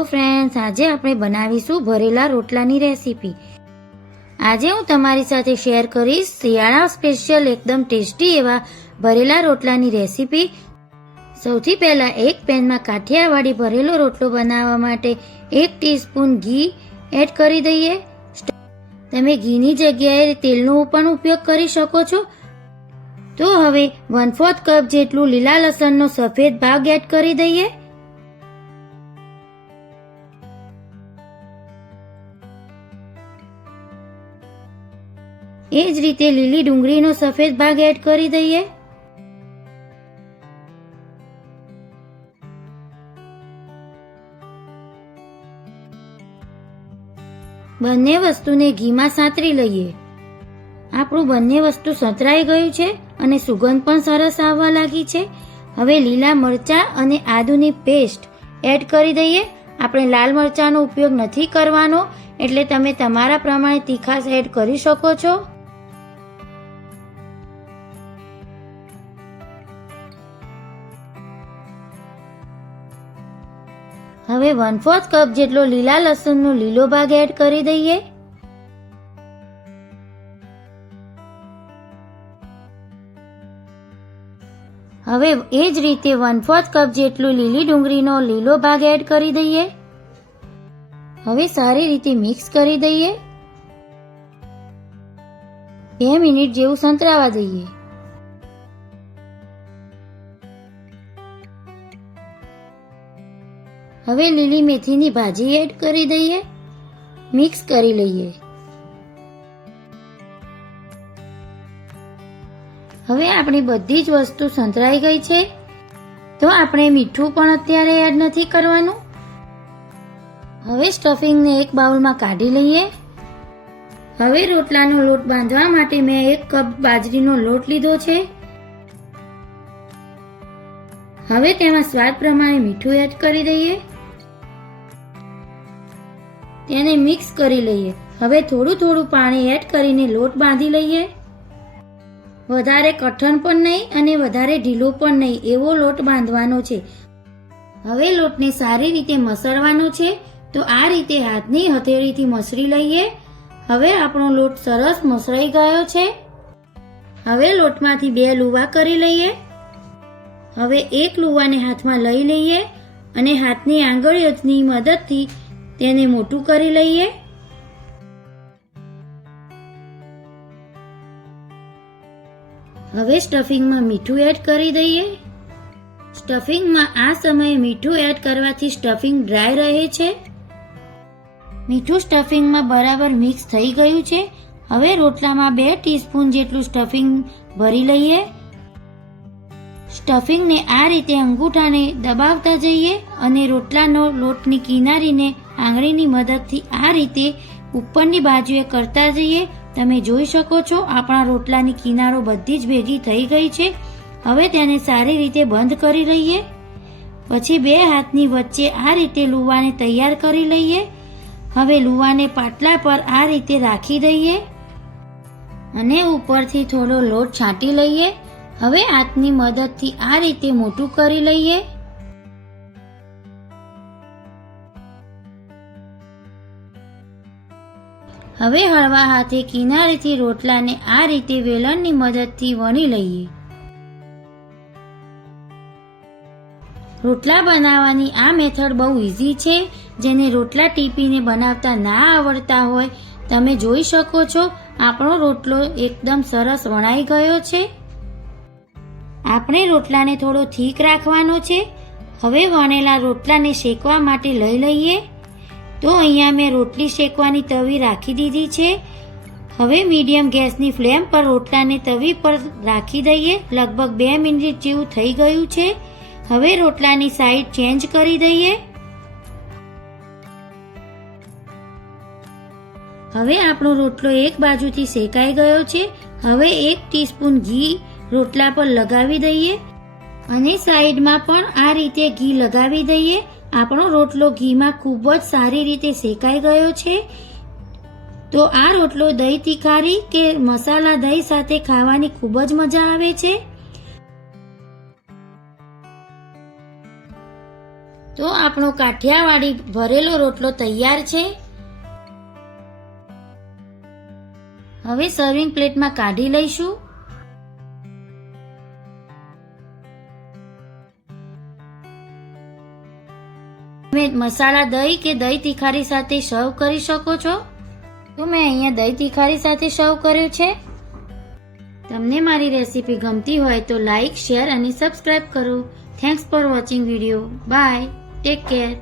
Friends આજે આપણે બનાવીશું ભરેલા રોટલાની રેસીપી આજે હું તમારી સાથે શેર કરીશ શિયાળા સ્પેશિયલ એકદમ ટેસ્ટી એવા ભરેલા રોટલાની રેસીપી સૌથી પહેલા એક પેનમાં કાઠિયાવાડી ભરેલો રોટલો બનાવવા માટે એક ટીસ્પૂન ઘી એડ કરી દઈએ. તમે ઘીની જગ્યાએ તેલનો પણ ઉપયોગ કરી શકો છો. તો હવે વન ફોર્થ કપ જેટલું લીલા લસણનો સફેદ ભાગ એડ કરી દઈએ. એ જ રીતે લીલી ડુંગળીનો સફેદ ભાગ એડ કરી દઈએ. બંને વસ્તુને ઘીમાં સાંતરી લઈએ. આપણું બંને વસ્તુ સંતરાઈ ગયું છે અને સુગંધ પણ સરસ આવવા લાગી છે. હવે લીલા મરચાં અને આદુની પેસ્ટ એડ કરી દઈએ. આપણે લાલ મરચાંનો ઉપયોગ નથી કરવાનો, એટલે તમે તમારા પ્રમાણે તીખાશ એડ કરી શકો છો. હવે વન ફોર્થ કપ જેટલો લીલા લસણનો લીલો ભાગ એડ કરી દઈએ. હવે એ જ રીતે વન ફોર્થ કપ જેટલું લીલી ડુંગળીનો લીલો ભાગ એડ કરી દઈએ. હવે સારી રીતે મિક્સ કરી દઈએ. બે મિનિટ જેવું સંતરાવા દઈએ. હવે લીલી મેથીની ભાજી એડ કરી દઈએ. મિક્સ કરી લઈએ. હવે આપણી બધી જ વસ્તુ સંતરાઈ ગઈ છે. તો આપણે મીઠું પણ અત્યારે એડ નથી કરવાનું. હવે સ્ટફિંગને એક બાઉલમાં કાઢી લઈએ. હવે રોટલાનો લોટ બાંધવા માટે મેં એક કપ બાજરીનો લોટ લીધો છે. હવે તેમાં સ્વાદ પ્રમાણે મીઠું એડ કરી દઈએ. તેને મિક્સ કરી લઈએ. હવે થોડું થોડું પાણી એડ કરીને લોટ બાંધી લઈએ. વધારે કઠણ પણ નહીં અને વધારે ઢીલો પણ નહીં એવો લોટ બાંધવાનો છે. હવે લોટને સારી રીતે મસળવાનો છે. તો આ રીતે હાથની હથેળીથી મસળી લઈએ. હવે આપણો લોટ સરસ મસળાઈ ગયો છે. હવે લોટમાંથી બે લુવા કરી લઈએ. હવે એક લુવાને હાથમાં લઈ લઈએ અને હાથની આંગળીઓની મદદથી તેને મોટું કરી લઈએ. હવે સ્ટફિંગમાં મીઠું એડ કરી દઈએ. સ્ટફિંગમાં આ સમયે મીઠું એડ કરવાથી સ્ટફિંગ ડ્રાય રહે છે. મીઠું સ્ટફિંગમાં બરાબર મિક્સ થઈ ગયું છે. હવે રોટલામાં બે ટીસ્પૂન જેટલું સ્ટફિંગ ભરી લઈએ. સ્ટફિંગને આ રીતે અંગૂઠાને દબાવતા જઈએ અને રોટલાનો લોટની કિનારીને આંગળીની મદદથી આ રીતે ઉપરની બાજુએ કરતા જઈએ. તમે જોઈ શકો છો, આપણા રોટલાની કિનારો બધી જ ભેગી થઈ ગઈ છે. હવે તેને સારી રીતે બંધ કરી લઈએ. પછી બે હાથની વચ્ચે આ રીતે લુવાને તૈયાર કરી લઈએ. હવે લુવાને પાટલા પર આ રીતે રાખી દઈએ. અને ઉપરથી થોડો લોટ છાંટી લઈએ. હવે હાથની મદદથી આ રીતે મોટું કરી લઈએ. હવે હળવા હાથે કિનારેથી રોટલાને આ રીતે વેલણની મદદથી વણી લઈએ. રોટલા બનાવવાની આ મેથડ બહુ ઇઝી છે. જેને રોટલા ટીપીને બનાવતા ના આવડતા હોય, તમે જોઈ શકો છો, આપણો રોટલો એકદમ સરસ વણાઈ ગયો છે. આપણે રોટલાને થોડો ઠીક રાખવાનો છે. હવે વણેલા રોટલાને શેકવા માટે લઈ લઈએ. તો અહીંયા મેં રોટલી શેકવાની તવી રાખી દીધી છે. હવે મીડિયમ ગેસની ફ્લેમ પર રોટલાને તવી પર રાખી દઈએ. લગભગ બે મિનિટ જેવું થઈ ગયું છે. હવે રોટલાની સાઈડ ચેન્જ કરી દઈએ. હવે આપણો રોટલો એક બાજુથી શેકાઈ ગયો છે. હવે એક ટીસ્પૂન ઘી રોટલા પર લગાવી દઈએ. અને સાઈડમાં પણ આ રીતે ઘી લગાવી દઈએ. આપણો રોટલો ઘીમાં ખૂબ જ સારી રીતે શેકાઈ ગયો છે. તો આ રોટલો દહીં તીખારી કે મસાલા દહીં સાથે ખાવાની ખૂબ જ મજા આવે છે. તો આપણો કાઠિયાવાડી ભરેલો રોટલો તૈયાર છે. હવે સર્વિંગ પ્લેટમાં કાઢી લઈશું. તમે મસાલા દહીં કે દહીં તિખારી સાથે સર્વ કરી શકો છો? તો મેં અહીંયા દહીં તિખારી સાથે સર્વ કર્યું છે. તમને મારી રેસીપી ગમતી હોય તો લાઈક શેર અને સબસ્ક્રાઈબ કરો. Thanks for watching video bye take care